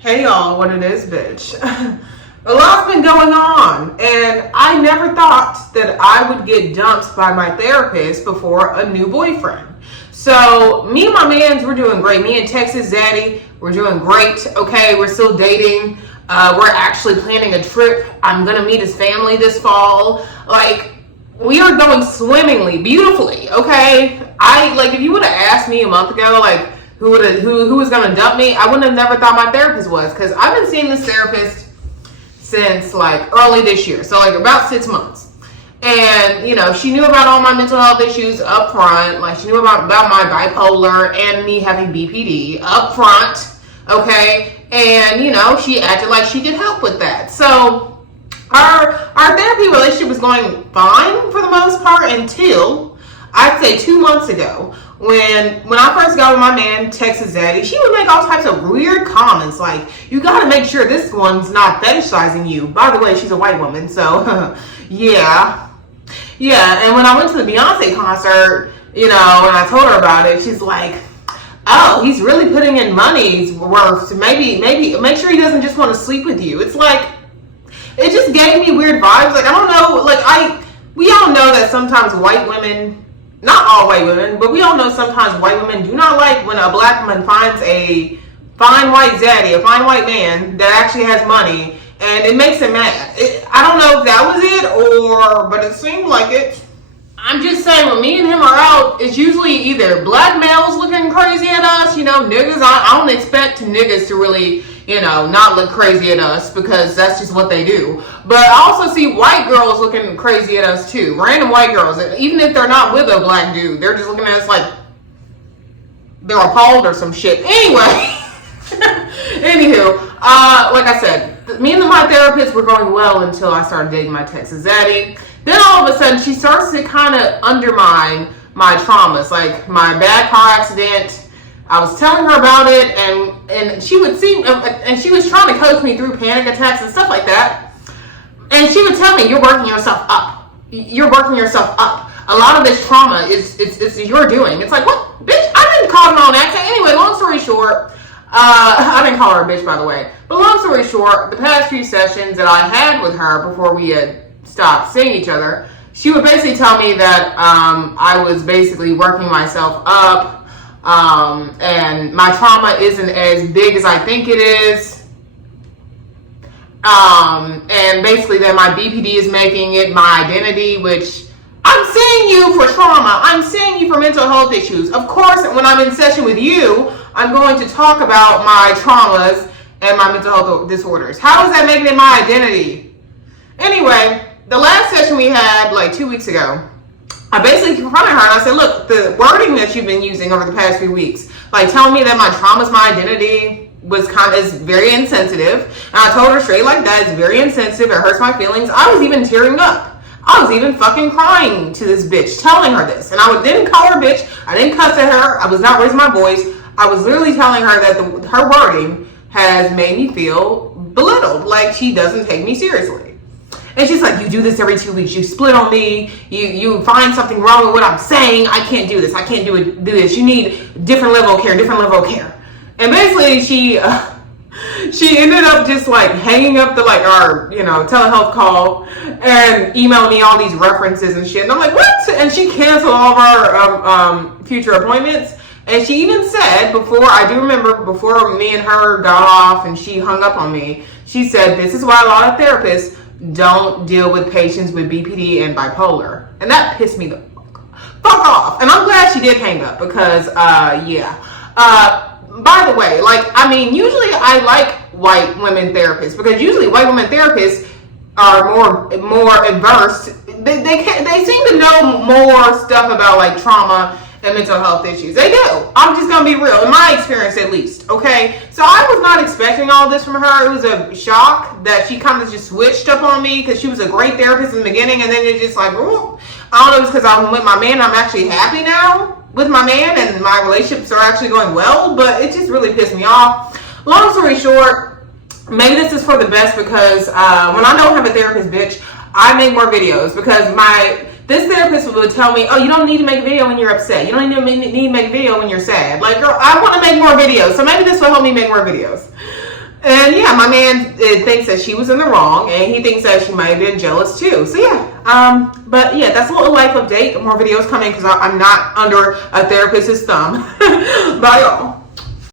Hey y'all, what it is, bitch. A lot's been going on, and I never thought that I would get dumped by my therapist before a new boyfriend. So, me and my mans, we're doing great. Me and Texas Zaddy, we're doing great. Okay, we're still dating. We're actually planning a trip. I'm gonna meet his family this fall. Like, we are going swimmingly, beautifully. Okay, if you would have asked me a month ago, like, who was gonna dump me, I wouldn't have never thought my therapist was, because I've been seeing this therapist since like early this year, so like about 6 months. And she knew about all my mental health issues up front. Like, she knew about my bipolar and me having BPD up front. Okay, and she acted like she could help with that. So our therapy relationship was going fine for the most part until I'd say 2 months ago. When I first got with my man, Texas Zaddy, she would make all types of weird comments like, you gotta make sure this one's not fetishizing you. By the way, she's a white woman, so yeah. And when I went to the Beyonce concert, and I told her about it, she's like, oh, he's really putting in money's worth to maybe make sure he doesn't just want to sleep with you. It's like, it just gave me weird vibes. Like, I don't know, we all know that sometimes white women, not all white women, but we all know sometimes white women do not like when a black woman finds a fine white zaddy, a fine white man that actually has money, and it makes them mad. I don't know if that was it, but it seemed like it. I'm just saying, when me and him are out, it's usually either black males looking crazy at us, niggas. I don't expect niggas to really, not look crazy at us, because that's just what they do. But I also see white girls looking crazy at us too. Random white girls, even if they're not with a black dude, they're just looking at us like they're appalled or some shit. Anyway, anywho, like I said, me and my therapist were going well until I started dating my Texas Zaddy. Then all of a sudden, she starts to kind of undermine my traumas, like my bad car accident. I was telling her about it, and she would see, and she was trying to coach me through panic attacks and stuff like that. And she would tell me, "You're working yourself up. You're working yourself up. A lot of this trauma is you're doing." It's like, what, bitch? I didn't call my own accident. Anyway, long story short, I didn't call her a bitch, by the way. But long story short, the past few sessions that I had with her before we had stopped seeing each other, she would basically tell me that I was basically working myself up. And my trauma isn't as big as I think it is. And basically that my BPD is making it my identity, which I'm seeing you for trauma. I'm seeing you for mental health issues. Of course, when I'm in session with you, I'm going to talk about my traumas and my mental health disorders. How is that making it my identity? Anyway, the last session we had like 2 weeks ago, I basically confronted her and I said, look, the wording that you've been using over the past few weeks, like telling me that my trauma is my identity, is very insensitive. And I told her straight like that, it's very insensitive, it hurts my feelings. I was even tearing up. I was even fucking crying to this bitch, telling her this. And I didn't call her bitch, I didn't cuss at her, I was not raising my voice. I was literally telling her that her wording has made me feel belittled, like she doesn't take me seriously. And she's like, you do this every 2 weeks. You split on me. You find something wrong with what I'm saying. I can't do this. I can't do this. You need different level of care, And basically, she ended up just like hanging up our telehealth call and emailing me all these references and shit. And I'm like, what? And she canceled all of our future appointments. And she even said before me and her got off and she hung up on me, she said, this is why a lot of therapists don't deal with patients with BPD and bipolar. And that pissed me the fuck off. And I'm glad she did hang up because, by the way, usually I like white women therapists because usually white women therapists are more adverse. They seem to know more stuff about like trauma and mental health issues. They do. I'm just gonna be real, in my experience at least. Okay, so I was not expecting all this from her. It was a shock that she kind of just switched up on me because she was a great therapist in the beginning, and then it's just like, ooh. I don't know, it's because I'm with my man. I'm actually happy now with my man, and my relationships are actually going well. But it just really pissed me off. Long story short, maybe this is for the best because when I don't have a therapist, bitch, I make more videos because this therapist would tell me, oh, you don't need to make a video when you're upset. You don't need to make a video when you're sad. Like, girl, I want to make more videos. So maybe this will help me make more videos. And yeah, my man thinks that she was in the wrong, and he thinks that she might have been jealous too. So yeah, but yeah, that's a little life update. More videos coming because I'm not under a therapist's thumb. Bye, y'all.